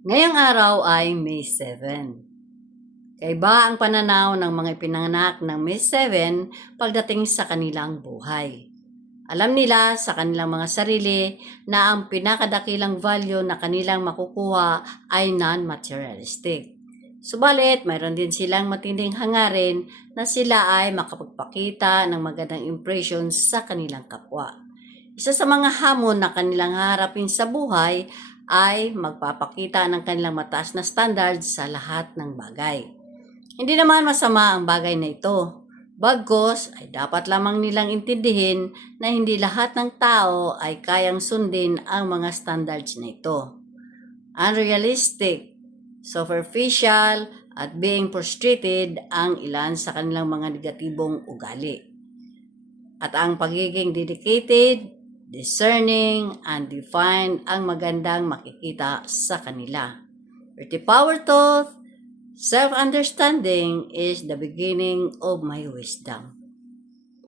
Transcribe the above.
Ngayong araw ay May 7. Kaiba ang pananaw ng mga ipinanganak ng May 7 pagdating sa kanilang buhay. Alam nila sa kanilang mga sarili na ang pinakadakilang value na kanilang makukuha ay non-materialistic. Subalit, mayroon din silang matinding hangarin na sila ay makapagpakita ng magandang impression sa kanilang kapwa. Isa sa mga hamon na kanilang haharapin sa buhay ay magpapakita ng kanilang mataas na standards sa lahat ng bagay. Hindi naman masama ang bagay na ito. Bagkus ay dapat lamang nilang intindihin na hindi lahat ng tao ay kayang sundin ang mga standards na ito. Unrealistic, superficial, at being frustrated ang ilan sa kanilang mga negatibong ugali. At ang pagiging dedicated, discerning, and defined ang magandang makikita sa kanila. Pretty power to self-understanding is the beginning of my wisdom.